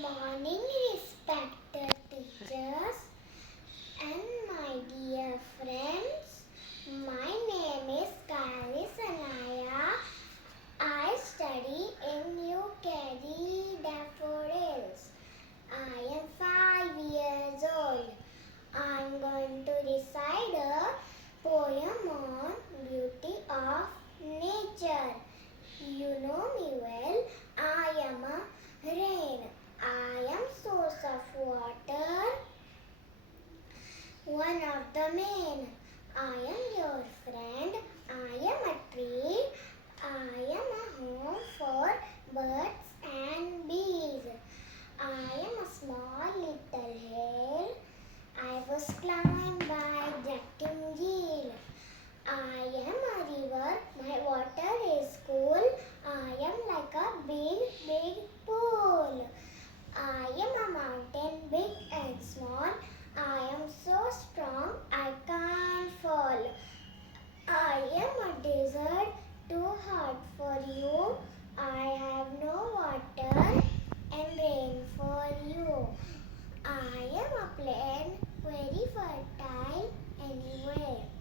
Morning, respected teachers and my dear friends. My name is Kali Sanaya. I study in UKD Daffodils. I am 5 years old. I am going to recite a poem on beauty of nature. You know me well. I am a rain. I am source of water, one of the main. I am your friend. I am a tree. I am a home for birds and bees. I am a small little hill. I was climbed by Jackingale. I am a river. My water is cool. I am like a big pool. I am a mountain, big and small. I am so strong, I can't fall. I am a desert, too hot for you. I have no water and rain for you. I am a plain, very fertile anywhere.